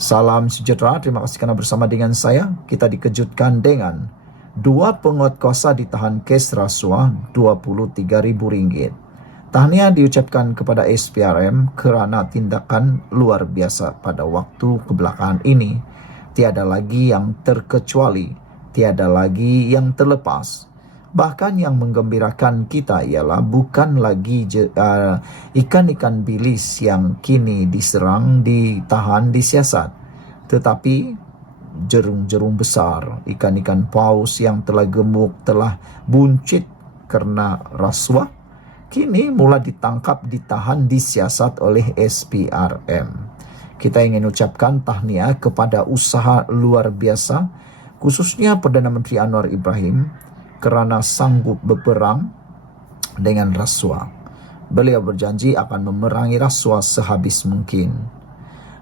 Salam sejahtera, terima kasih kerana bersama dengan saya. Kita dikejutkan dengan dua penguatkuasa ditahan kes rasuah RM23,000. Tahniah diucapkan kepada SPRM kerana tindakan luar biasa pada waktu kebelakangan ini. Tiada lagi yang terkecuali, tiada lagi yang terlepas. Bahkan yang menggembirakan kita ialah bukan lagi ikan-ikan bilis yang kini diserang, ditahan, disiasat, tetapi jerung-jerung besar, ikan-ikan paus yang telah gemuk, telah buncit kerana rasuah, kini mula ditangkap, ditahan, disiasat oleh SPRM. Kita ingin ucapkan tahniah kepada usaha luar biasa, khususnya Perdana Menteri Anwar Ibrahim, kerana sanggup berperang dengan rasuah. Beliau berjanji akan memerangi rasuah sehabis mungkin.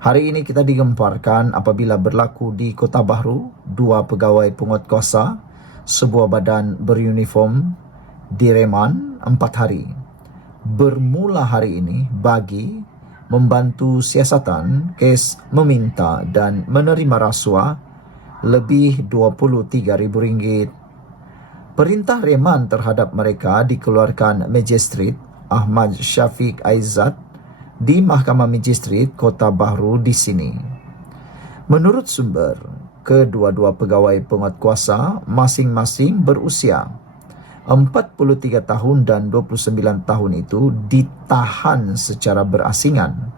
Hari ini kita digemparkan apabila berlaku di Kota Bahru, dua pegawai penguatkuasa sebuah badan beruniform direman 4 hari. Bermula hari ini bagi membantu siasatan kes meminta dan menerima rasuah lebih RM23,000. Perintah reman terhadap mereka dikeluarkan Magistrate Ahmad Syafiq Aizat di Mahkamah Magistrate Kota Bahru di sini. Menurut sumber, kedua-dua pegawai penguatkuasa masing-masing berusia 43 tahun dan 29 tahun itu ditahan secara berasingan.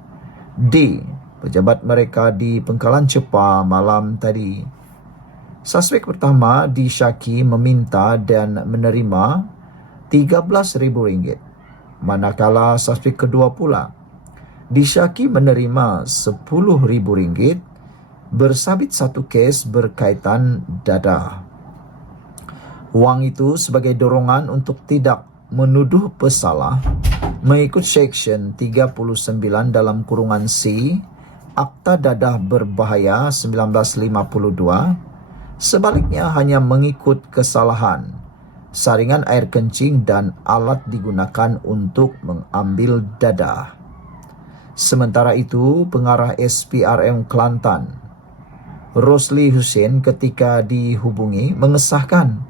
D. Pejabat mereka di Pengkalan Cepa malam tadi. Suspek pertama disyaki meminta dan menerima RM13,000, manakala suspek kedua pula disyaki menerima RM10,000 bersabit satu kes berkaitan dadah. Wang itu sebagai dorongan untuk tidak menuduh pesalah mengikut Seksyen 39 dalam kurungan C Akta Dadah Berbahaya 1952. Sebaliknya hanya mengikut kesalahan, saringan air kencing dan alat digunakan untuk mengambil dadah. Sementara itu, pengarah SPRM Kelantan, Rosli Hussein, ketika dihubungi mengesahkan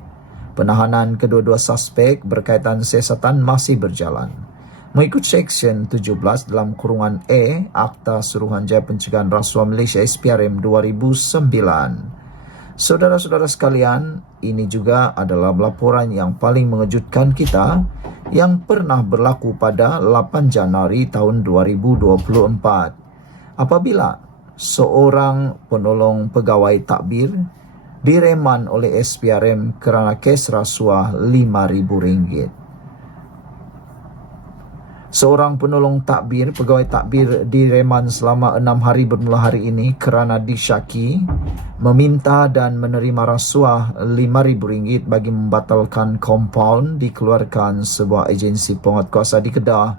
penahanan kedua-dua suspek berkaitan siasatan masih berjalan. Mengikut Seksyen 17 dalam kurungan E Akta Suruhanjaya Pencegahan Rasuah Malaysia SPRM 2009. Saudara-saudara sekalian, ini juga adalah laporan yang paling mengejutkan kita yang pernah berlaku pada 8 Januari tahun 2024. Apabila seorang penolong pegawai takbir direman oleh SPRM kerana kes rasuah RM5,000. Seorang penolong takbir, pegawai takbir direman selama 6 hari bermula hari ini kerana disyaki meminta dan menerima rasuah RM5,000 bagi membatalkan kompaun dikeluarkan sebuah agensi penguatkuasa di Kedah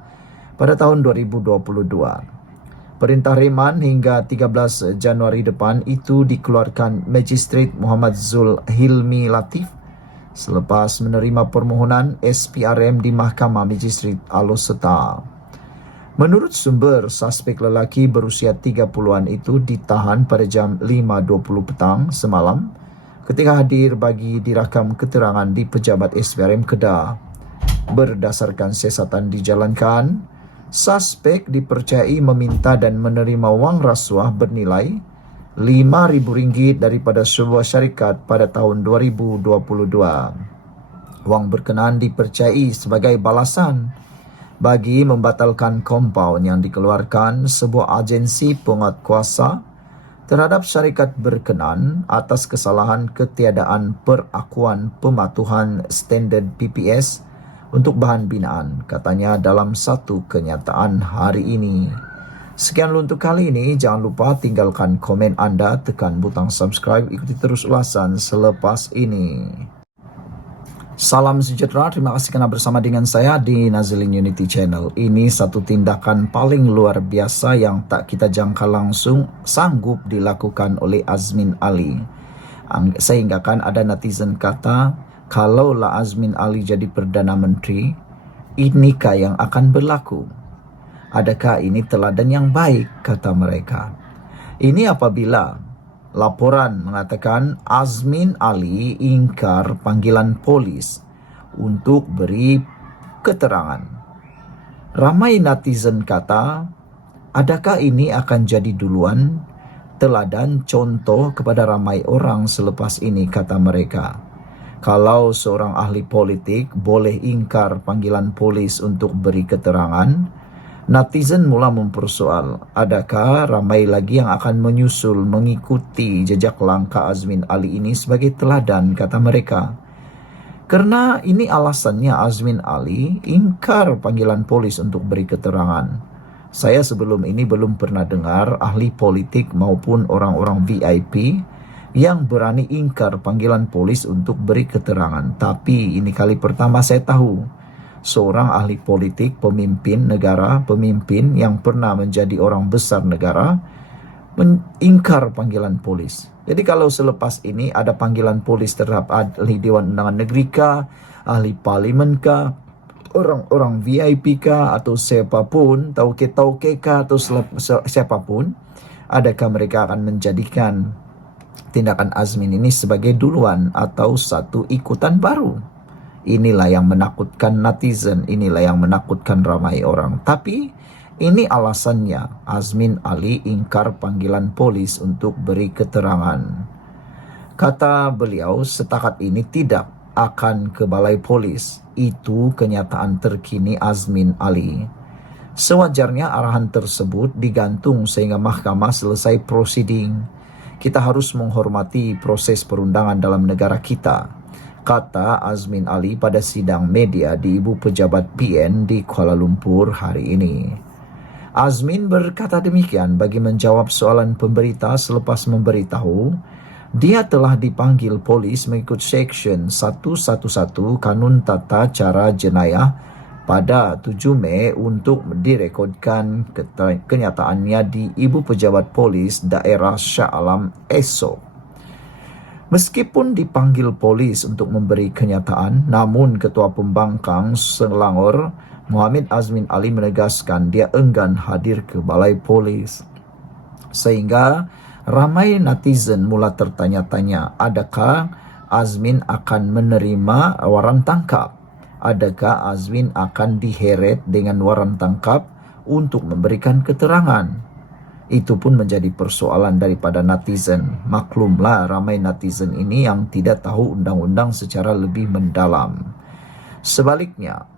pada tahun 2022. Perintah reman hingga 13 Januari depan itu dikeluarkan Magistrate Muhammad Zul Hilmi Latif selepas menerima permohonan SPRM di Mahkamah Magistrate Alor Setar. Menurut sumber, suspek lelaki berusia 30-an itu ditahan pada jam 5.20 petang semalam ketika hadir bagi dirakam keterangan di pejabat SPRM Kedah. Berdasarkan siasatan dijalankan, suspek dipercayai meminta dan menerima wang rasuah bernilai RM5,000 daripada sebuah syarikat pada tahun 2022. Wang berkenaan dipercayai sebagai balasan bagi membatalkan kompaun yang dikeluarkan sebuah agensi penguatkuasa terhadap syarikat berkenaan atas kesalahan ketiadaan perakuan pematuhan standard PPS untuk bahan binaan, katanya dalam satu kenyataan hari ini. Sekian untuk kali ini. Jangan lupa tinggalkan komen anda, tekan butang subscribe, ikuti terus ulasan selepas ini. Salam sejahtera, terima kasih kerana bersama dengan saya di Nazilin Unity Channel. Ini satu tindakan paling luar biasa yang tak kita jangka langsung sanggup dilakukan oleh Azmin Ali. Sehingga kan ada netizen kata, kalaulah Azmin Ali jadi Perdana Menteri, inikah yang akan berlaku? Adakah ini teladan yang baik, kata mereka. Ini apabila laporan mengatakan Azmin Ali ingkar panggilan polis untuk beri keterangan. Ramai netizen kata, adakah ini akan jadi duluan, teladan contoh kepada ramai orang selepas ini, kata mereka. Kalau seorang ahli politik boleh ingkar panggilan polis untuk beri keterangan, netizen mula mempersoal, adakah ramai lagi yang akan menyusul mengikuti jejak langkah Azmin Ali ini sebagai teladan, kata mereka. Karena ini alasannya Azmin Ali ingkar panggilan polis untuk beri keterangan. Saya sebelum ini belum pernah dengar ahli politik maupun orang-orang VIP yang berani ingkar panggilan polis untuk beri keterangan. Tapi ini kali pertama saya tahu seorang ahli politik, pemimpin negara, pemimpin yang pernah menjadi orang besar negara, mengingkar panggilan polis. Jadi kalau selepas ini ada panggilan polis terhadap ahli Dewan Undangan Negeri kah, ahli parlimen kah, orang-orang VIP kah, atau siapapun, tauke-tauke kah, atau siapapun, adakah mereka akan menjadikan tindakan Azmin ini sebagai duluan atau satu ikutan baru? Inilah yang menakutkan netizen, inilah yang menakutkan ramai orang. Tapi ini alasannya, Azmin Ali ingkar panggilan polis untuk beri keterangan. Kata beliau, setakat ini tidak akan ke balai polis. Itu kenyataan terkini Azmin Ali. Sewajarnya arahan tersebut digantung sehingga mahkamah selesai prosiding. Kita harus menghormati proses perundangan dalam negara kita, kata Azmin Ali pada sidang media di Ibu Pejabat PN di Kuala Lumpur hari ini. Azmin berkata demikian bagi menjawab soalan pemberita selepas memberitahu dia telah dipanggil polis mengikut Seksyen 111 Kanun Tata Cara Jenayah pada 7 Mei untuk direkodkan kenyataannya di Ibu Pejabat Polis Daerah Shah Alam esok. Meskipun dipanggil polis untuk memberi kenyataan, namun Ketua Pembangkang Selangor Muhammad Azmin Ali menegaskan dia enggan hadir ke balai polis. Sehingga ramai netizen mula tertanya-tanya, adakah Azmin akan menerima waran tangkap? Adakah Azmin akan diheret dengan waran tangkap untuk memberikan keterangan? Itu pun menjadi persoalan daripada netizen. Maklumlah ramai netizen ini yang tidak tahu undang-undang secara lebih mendalam. Sebaliknya,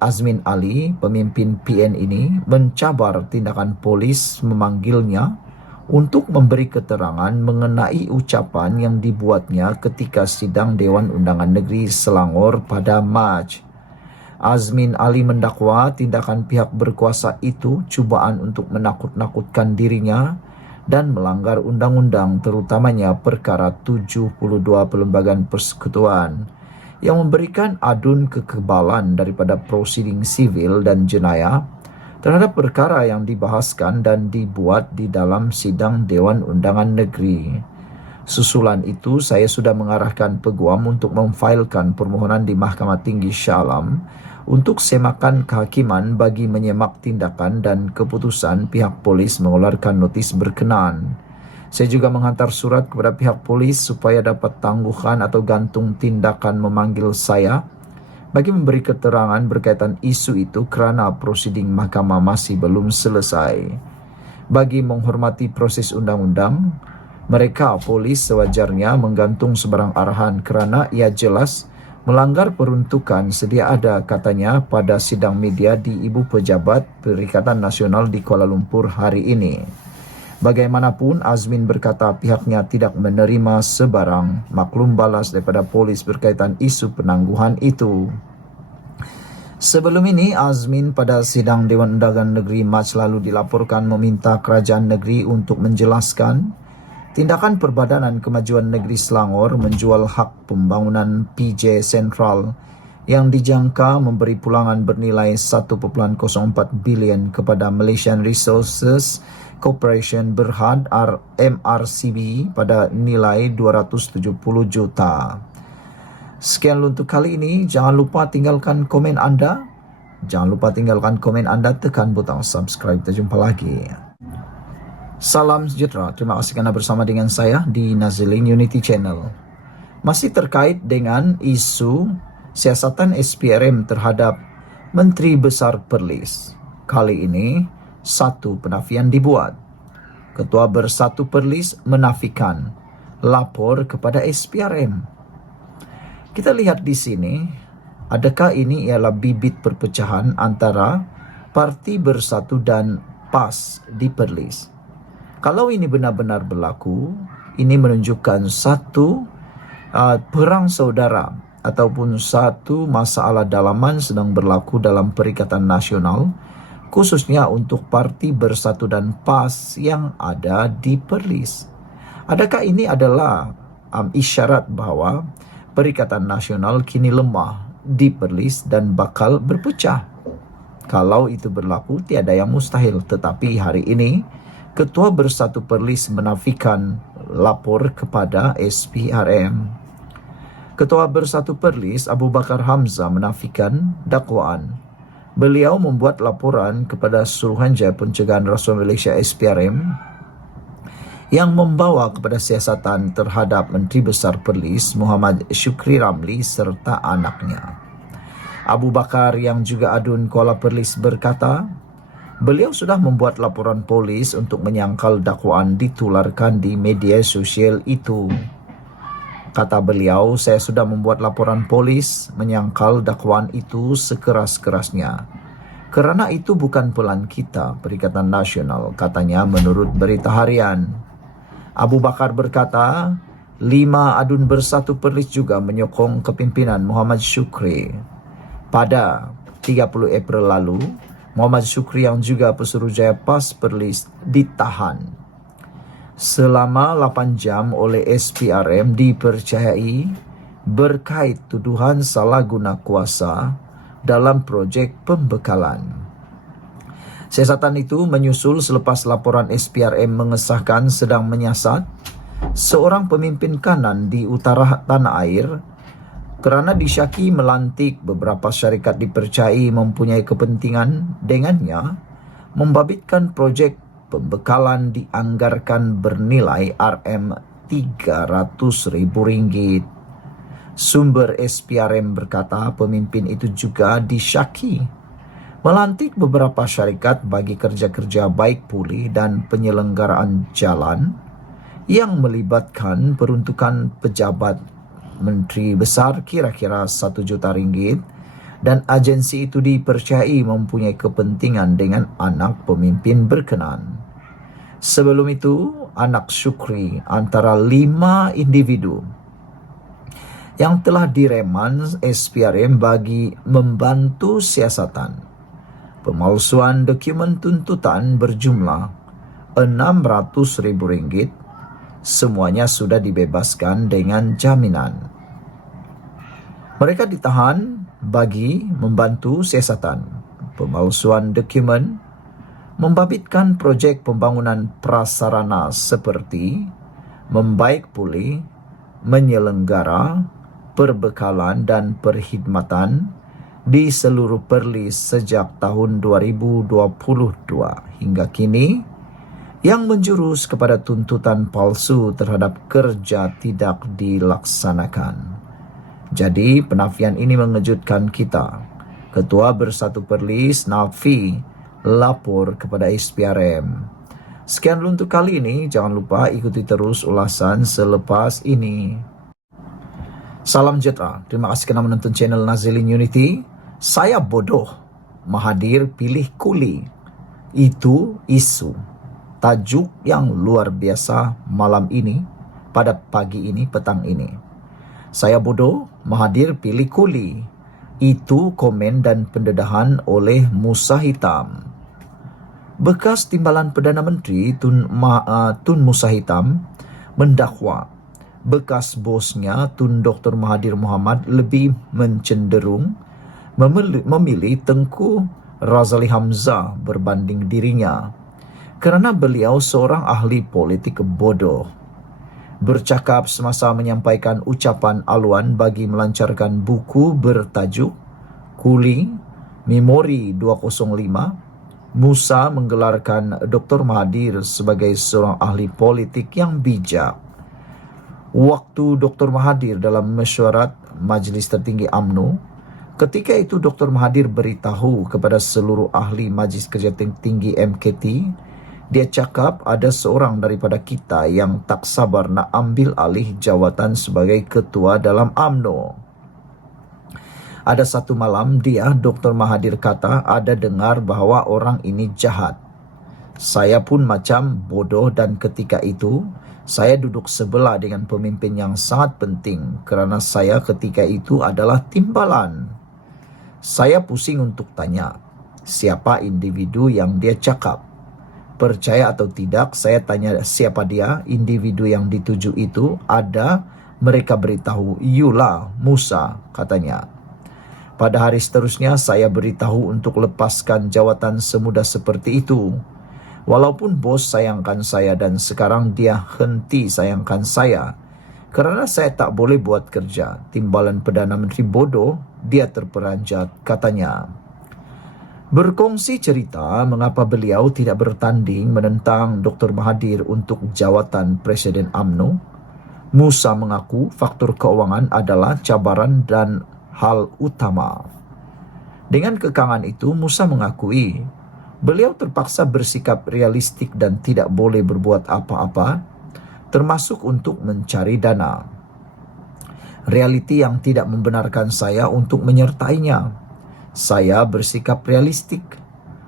Azmin Ali, pemimpin PN ini, mencabar tindakan polis memanggilnya untuk memberi keterangan mengenai ucapan yang dibuatnya ketika sidang Dewan Undangan Negeri Selangor pada Mac. Azmin Ali mendakwa tindakan pihak berkuasa itu cubaan untuk menakut-nakutkan dirinya dan melanggar undang-undang, terutamanya perkara 72 Perlembagaan Persekutuan yang memberikan adun kekebalan daripada prosiding sivil dan jenayah terhadap perkara yang dibahaskan dan dibuat di dalam sidang Dewan Undangan Negeri. Susulan itu, saya sudah mengarahkan peguam untuk memfailkan permohonan di Mahkamah Tinggi Shah Alam untuk semakan kehakiman bagi menyemak tindakan dan keputusan pihak polis mengeluarkan notis berkenaan. Saya juga menghantar surat kepada pihak polis supaya dapat tangguhkan atau gantung tindakan memanggil saya bagi memberi keterangan berkaitan isu itu kerana prosiding mahkamah masih belum selesai. Bagi menghormati proses undang-undang, mereka polis sewajarnya menggantung sebarang arahan kerana ia jelas melanggar peruntukan sedia ada, katanya pada sidang media di Ibu Pejabat Perikatan Nasional di Kuala Lumpur hari ini. Bagaimanapun, Azmin berkata pihaknya tidak menerima sebarang maklum balas daripada polis berkaitan isu penangguhan itu. Sebelum ini, Azmin pada sidang Dewan Undangan Negeri Mac lalu dilaporkan meminta kerajaan negeri untuk menjelaskan tindakan Perbadanan Kemajuan Negeri Selangor menjual hak pembangunan PJ Sentral yang dijangka memberi pulangan bernilai 1.04 bilion kepada Malaysian Resources Corporation Berhad MRCB pada nilai 270 juta. Sekian untuk kali ini. Jangan lupa tinggalkan komen anda. Jangan lupa tinggalkan komen anda, tekan butang subscribe. Kita jumpa lagi. Salam sejahtera, terima kasih kerana bersama dengan saya di Nazilin Unity Channel. Masih terkait dengan isu siasatan SPRM terhadap Menteri Besar Perlis. Kali ini, satu penafian dibuat. Ketua Bersatu Perlis menafikan lapor kepada SPRM. Kita lihat di sini, adakah ini ialah bibit perpecahan antara Parti Bersatu dan PAS di Perlis? Kalau ini benar-benar berlaku, ini menunjukkan satu perang saudara ataupun satu masalah dalaman sedang berlaku dalam Perikatan Nasional, khususnya untuk Parti Bersatu dan PAS yang ada di Perlis. Adakah ini adalah isyarat bahawa Perikatan Nasional kini lemah di Perlis dan bakal berpecah? Kalau itu berlaku, tiada yang mustahil. Tetapi hari ini, Ketua Bersatu Perlis menafikan lapor kepada SPRM. Ketua Bersatu Perlis Abu Bakar Hamzah menafikan dakwaan. Beliau membuat laporan kepada Suruhanjaya Pencegahan Rasuah Malaysia SPRM yang membawa kepada siasatan terhadap Menteri Besar Perlis Muhammad Syukri Ramli serta anaknya. Abu Bakar yang juga adun Kuala Perlis berkata, beliau sudah membuat laporan polis untuk menyangkal dakwaan ditularkan di media sosial itu. Kata beliau, saya sudah membuat laporan polis menyangkal dakwaan itu sekeras-kerasnya. Kerana itu bukan pelan kita, Perikatan Nasional, katanya menurut Berita Harian. Abu Bakar berkata, 5 adun Bersatu Perlis juga menyokong kepimpinan Muhammad Syukri. Pada 30 April lalu, Muhammad Syukri yang juga Pesuruhjaya PAS Perlis ditahan selama 8 jam oleh SPRM dipercayai berkait tuduhan salah guna kuasa dalam projek pembekalan. Siasatan itu menyusul selepas laporan SPRM mengesahkan sedang menyiasat seorang pemimpin kanan di utara tanah air kerana disyaki melantik beberapa syarikat dipercayai mempunyai kepentingan dengannya membabitkan projek pembekalan dianggarkan bernilai RM300,000. Sumber SPRM berkata pemimpin itu juga disyaki melantik beberapa syarikat bagi kerja-kerja baik pulih dan penyelenggaraan jalan yang melibatkan peruntukan pejabat Menteri Besar kira-kira RM1 juta dan agensi itu dipercayai mempunyai kepentingan dengan anak pemimpin berkenan. Sebelum itu, anak Syukri antara 5 individu yang telah direman SPRM bagi membantu siasatan pemalsuan dokumen tuntutan berjumlah RM600,000, semuanya sudah dibebaskan dengan jaminan. Mereka ditahan bagi membantu siasatan pemalsuan dokumen, membabitkan projek pembangunan prasarana seperti membaik pulih, menyelenggara, perbekalan dan perkhidmatan di seluruh Perlis sejak tahun 2022 hingga kini, yang menjurus kepada tuntutan palsu terhadap kerja tidak dilaksanakan. Jadi, penafian ini mengejutkan kita. Ketua Bersatu Perlis nafi lapor kepada SPRM. Sekian dulu untuk kali ini. Jangan lupa ikuti terus ulasan selepas ini. Salam sejahtera. Terima kasih kerana menonton channel Nazilin Unity. Saya bodoh. Mahathir pilih kuli. Itu isu. Tajuk yang luar biasa malam ini, pada pagi ini, petang ini. Saya bodoh, Mahathir pilih kuli. Itu komen dan pendedahan oleh Musa Hitam. Bekas Timbalan Perdana Menteri Tun Musa Hitam mendakwa bekas bosnya Tun Dr. Mahathir Mohamad lebih mencenderung memilih Tengku Razali Hamzah berbanding dirinya kerana beliau seorang ahli politik bodoh. Bercakap semasa menyampaikan ucapan aluan bagi melancarkan buku bertajuk Kuli Memori 205 Musa menggelarkan Dr. Mahathir sebagai seorang ahli politik yang bijak. Waktu Dr. Mahathir dalam mesyuarat Majlis Tertinggi UMNO, ketika itu Dr. Mahathir beritahu kepada seluruh ahli Majlis Kerja Tinggi MKT, dia cakap ada seorang daripada kita yang tak sabar nak ambil alih jawatan sebagai ketua dalam UMNO. Ada satu malam Dr. Mahathir kata ada dengar bahawa orang ini jahat. Saya pun macam bodoh dan ketika itu saya duduk sebelah dengan pemimpin yang sangat penting kerana saya ketika itu adalah timbalan. Saya pusing untuk tanya, siapa individu yang dia cakap? Percaya atau tidak, saya tanya siapa dia, individu yang dituju itu, ada mereka beritahu, "Yulah, Musa," katanya. Pada hari seterusnya, saya beritahu untuk lepaskan jawatan semudah seperti itu. Walaupun bos sayangkan saya dan sekarang dia henti sayangkan saya. Kerana saya tak boleh buat kerja, timbalan Perdana Menteri bodoh, dia terperanjat, katanya. Berkongsi cerita mengapa beliau tidak bertanding menentang Dr. Mahathir untuk jawatan Presiden UMNO, Musa mengaku faktor keuangan adalah cabaran dan hal utama. Dengan kekangan itu, Musa mengakui beliau terpaksa bersikap realistik dan tidak boleh berbuat apa-apa, termasuk untuk mencari dana. Realiti yang tidak membenarkan saya untuk menyertainya. Saya bersikap realistik.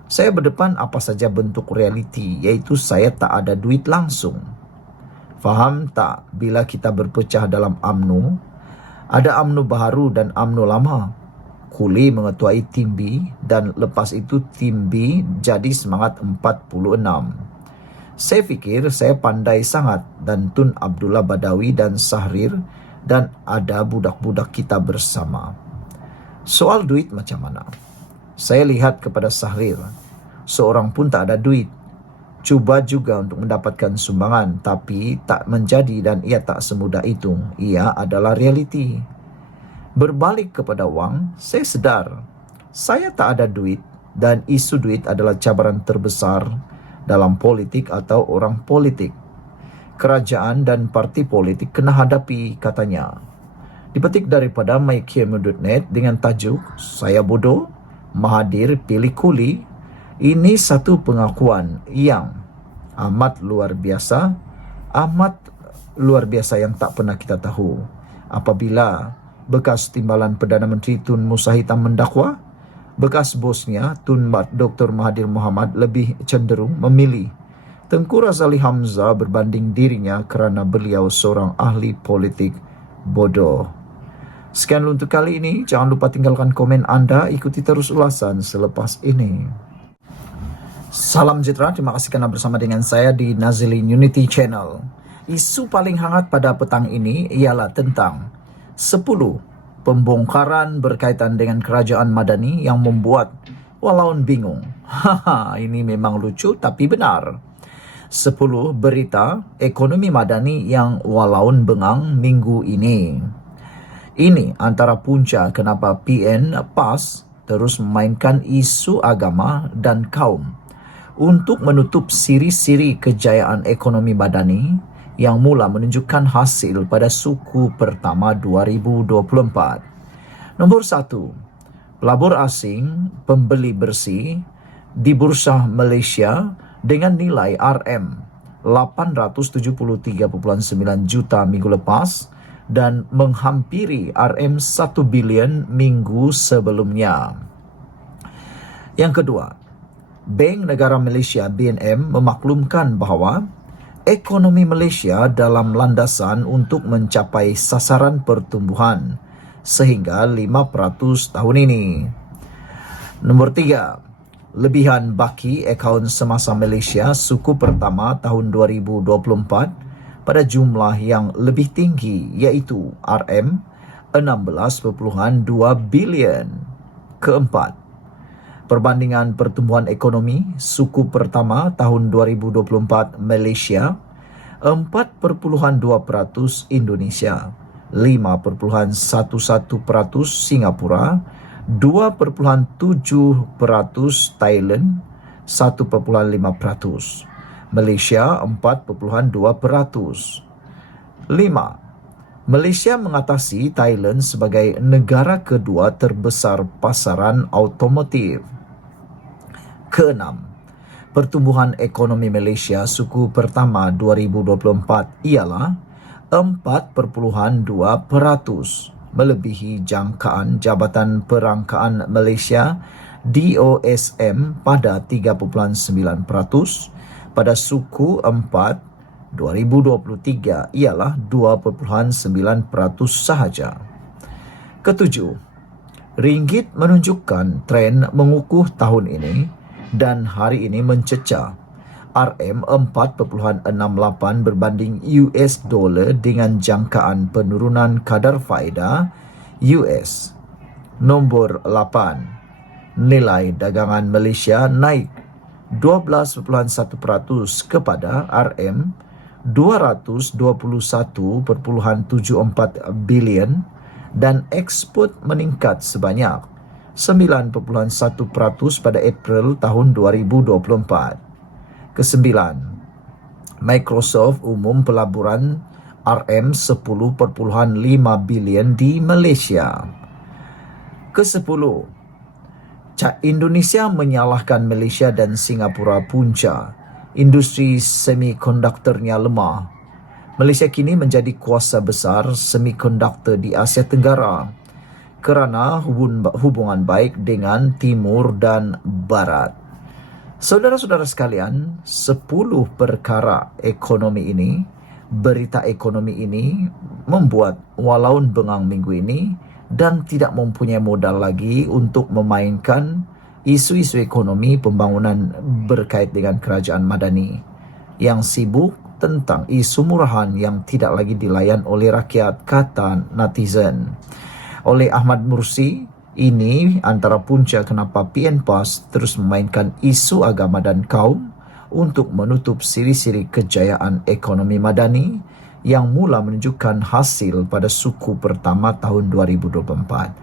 Saya berdepan apa saja bentuk realiti, yaitu saya tak ada duit langsung. Faham tak bila kita berpecah dalam UMNO? Ada UMNO baru dan UMNO lama. Kuli mengetuai tim B dan lepas itu tim B jadi semangat 46. Saya fikir saya pandai sangat dan Tun Abdullah Badawi dan Sahrir dan ada budak-budak kita bersama. Soal duit macam mana? Saya lihat kepada Sahrir. Seorang pun tak ada duit. Cuba juga untuk mendapatkan sumbangan, tapi tak menjadi dan ia tak semudah itu. Ia adalah realiti. Berbalik kepada wang, saya sedar saya tak ada duit dan isu duit adalah cabaran terbesar dalam politik atau orang politik. Kerajaan dan parti politik kena hadapi, katanya. Dipetik daripada myKMU.net dengan tajuk "Saya Bodoh, Mahathir Pilih Kuli." Ini satu pengakuan yang amat luar biasa yang tak pernah kita tahu. Apabila bekas timbalan Perdana Menteri Tun Musa Hitam mendakwa, bekas bosnya Tun Dr. Mahathir Mohamad lebih cenderung memilih Tengku Razali Hamzah berbanding dirinya kerana beliau seorang ahli politik bodoh. Sekian untuk kali ini. Jangan lupa tinggalkan komen anda. Ikuti terus ulasan selepas ini. Salam sejahtera, terima kasih kerana bersama dengan saya di Nazilin Unity Channel. Isu paling hangat pada petang ini ialah tentang 10 pembongkaran berkaitan dengan kerajaan Madani yang membuat walaun bingung. Haha, ini memang lucu tapi benar. 10 berita ekonomi Madani yang walaun bengang minggu ini. Ini antara punca kenapa PN PAS terus memainkan isu agama dan kaum untuk menutup siri-siri kejayaan ekonomi Madani yang mula menunjukkan hasil pada suku pertama 2024. Nombor 1, pelabur asing pembeli bersih di Bursa Malaysia dengan nilai RM 873.9 juta minggu lepas dan menghampiri RM 1 bilion minggu sebelumnya. Yang kedua, Bank Negara Malaysia BNM memaklumkan bahawa ekonomi Malaysia dalam landasan untuk mencapai sasaran pertumbuhan sehingga 5% tahun ini. Nombor 3, lebihan baki akaun semasa Malaysia suku pertama tahun 2024 pada jumlah yang lebih tinggi iaitu RM 16.2 bilion. Keempat, perbandingan pertumbuhan ekonomi suku pertama tahun 2024 Malaysia 4.2% Indonesia, 5.11% Singapura, 2.7% Thailand, 1,5%. Malaysia 4,2%. 5. Malaysia mengatasi Thailand sebagai negara kedua terbesar pasaran automotif. Keenam, pertumbuhan ekonomi Malaysia suku pertama 2024 ialah 4,2%, melebihi jangkaan Jabatan Perangkaan Malaysia DOSM pada 3.9%. Pada suku 4 2023 ialah 2.9% sahaja. Ketujuh, ringgit menunjukkan tren mengukuh tahun ini dan hari ini mencecah. RM 4.68 berbanding US dollar dengan jangkaan penurunan kadar faedah US. Nombor 8, nilai dagangan Malaysia naik 12.1% kepada RM 221.74 bilion dan ekspor meningkat sebanyak 9.1% pada April tahun 2024. Kesembilan, Microsoft umum pelaburan RM 10.5 bilion di Malaysia. Kesepuluh, Indonesia menyalahkan Malaysia dan Singapura punca industri semikonduktornya lemah. Malaysia kini menjadi kuasa besar semikonduktor di Asia Tenggara kerana hubungan baik dengan Timur dan Barat. Saudara-saudara sekalian, 10 perkara ekonomi ini, berita ekonomi ini membuat Walaun bengang minggu ini dan tidak mempunyai modal lagi untuk memainkan isu-isu ekonomi pembangunan berkait dengan kerajaan Madani yang sibuk tentang isu murahan yang tidak lagi dilayan oleh rakyat, kata netizen. Oleh Ahmad Mursi, ini antara punca kenapa PN PAS terus memainkan isu agama dan kaum untuk menutup siri-siri kejayaan ekonomi Madani yang mula menunjukkan hasil pada suku pertama tahun 2024.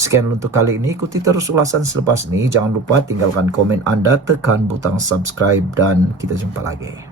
Sekian untuk kali ini. Ikuti terus ulasan selepas ini. Jangan lupa tinggalkan komen anda, tekan butang subscribe dan kita jumpa lagi.